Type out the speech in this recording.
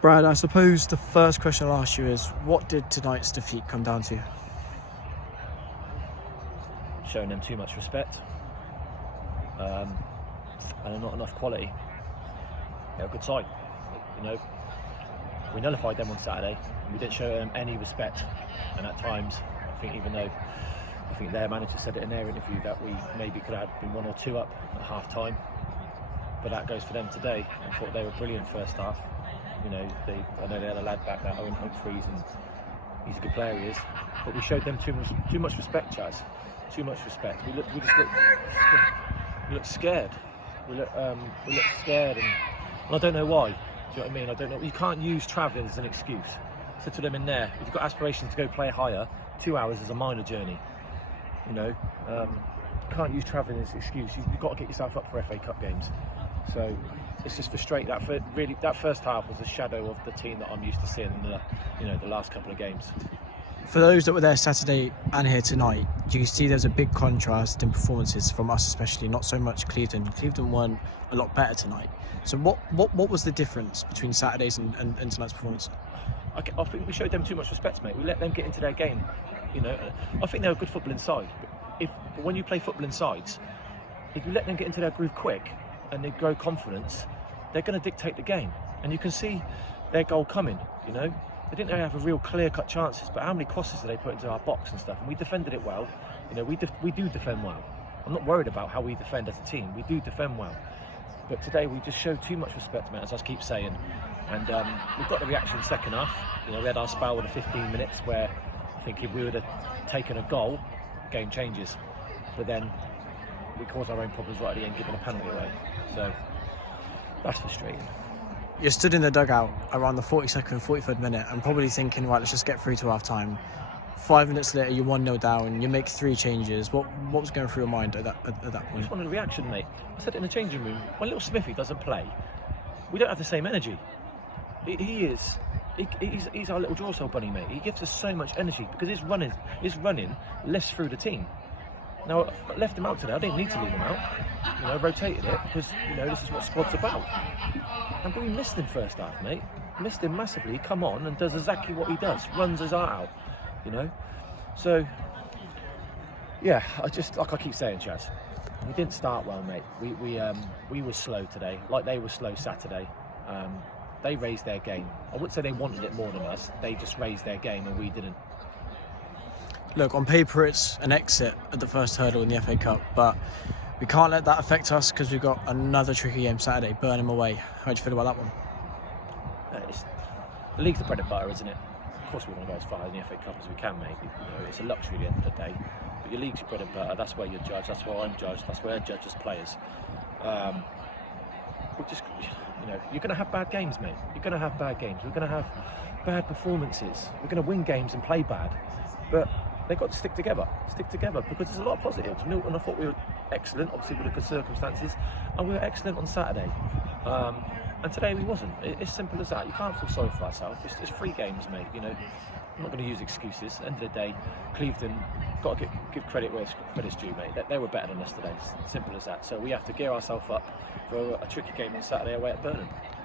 Brad, I suppose the first question I'll ask you is, what did tonight's defeat come down to? Showing them too much respect and not enough quality. They're a good side, you know. We nullified them on Saturday and we didn't show them any respect, and at times I think their manager said it in their interview that we maybe could have been 1 or 2 up at half time, but that goes for them today. I thought they were brilliant first half. You know, I know they had a lad back, that Owen Humphreys, and he's a good player, he is, but we showed them too much respect, Chaz. Too much respect. We looked scared. We looked scared, and I don't know why. Do you know what I mean? I don't know. You can't use travelling as an excuse. I said to them in there, if you've got aspirations to go play higher, 2 hours is a minor journey. You know, you can't use travelling as an excuse. You've got to get yourself up for FA Cup games. So it's just frustrating. That first half was a shadow of the team that I'm used to seeing in the last couple of games. For those that were there Saturday and here tonight, do you see there's a big contrast in performances from us, especially? Not so much Clevedon. Clevedon weren't a lot better tonight. So what was the difference between Saturday's and tonight's performance? I think we showed them too much respect, mate. We let them get into their game. You know, I think they're a good football inside. But when you play football in sides, if you let them get into their groove quick and they grow confidence, they're going to dictate the game. And you can see their goal coming, you know. They didn't really have a real clear-cut chances, but how many crosses did they put into our box and stuff? And we defended it well. You know, we do defend well. I'm not worried about how we defend as a team. We do defend well. But today we just showed too much respect, mate, as I keep saying. And we got the reaction second half. You know, we had our spell with the 15 minutes where I think if we would have taken a goal, game changes. But then we caused our own problems right at the end, giving a penalty away. So that's frustrating. You stood in the dugout around the 42nd, 43rd minute and probably thinking, right, let's just get through to half time. 5 minutes later, you're 1-0 down, you make 3 changes. What was going through your mind at that point? I just wanted a reaction, mate. I said it in the changing room. When little Smithy doesn't play, we don't have the same energy. He's our little Drawsole bunny, mate. He gives us so much energy because his running lifts through the team. Now, I left him out today. I didn't need to leave him out. You know, rotated it because, you know, this is what squad's about. And we missed him first half, mate. Missed him massively. He come on and does exactly what he does. Runs his heart out, you know. So, yeah, like I keep saying, Chaz, we didn't start well, mate. We were slow today, like they were slow Saturday. They raised their game. I wouldn't say they wanted it more than us. They just raised their game and we didn't. Look, on paper it's an exit at the first hurdle in the FA Cup, but we can't let that affect us because we've got another tricky game Saturday, Burnham away. How do you feel about that one? The league's the bread and butter, isn't it? Of course we want to go as far in the FA Cup as we can, mate. You know, it's a luxury at the end of the day. But your league's your bread and butter. That's where you're judged. That's where I'm judged. That's where I judge as players. We just, you know, you're going to have bad games, mate. You're going to have bad games. We're going to have bad performances. We're going to win games and play bad. But they've got to stick together because there's a lot of positives. Milton, I thought we were excellent, obviously with the good circumstances, and we were excellent on Saturday. And today we wasn't. It's simple as that. You can't feel sorry for ourselves. It's 3 games, mate. You know, I'm not going to use excuses. At the end of the day, Clevedon, got to give credit where credit's due, mate. They were better than us today. Simple as that. So we have to gear ourselves up for a tricky game on Saturday away at Burnham.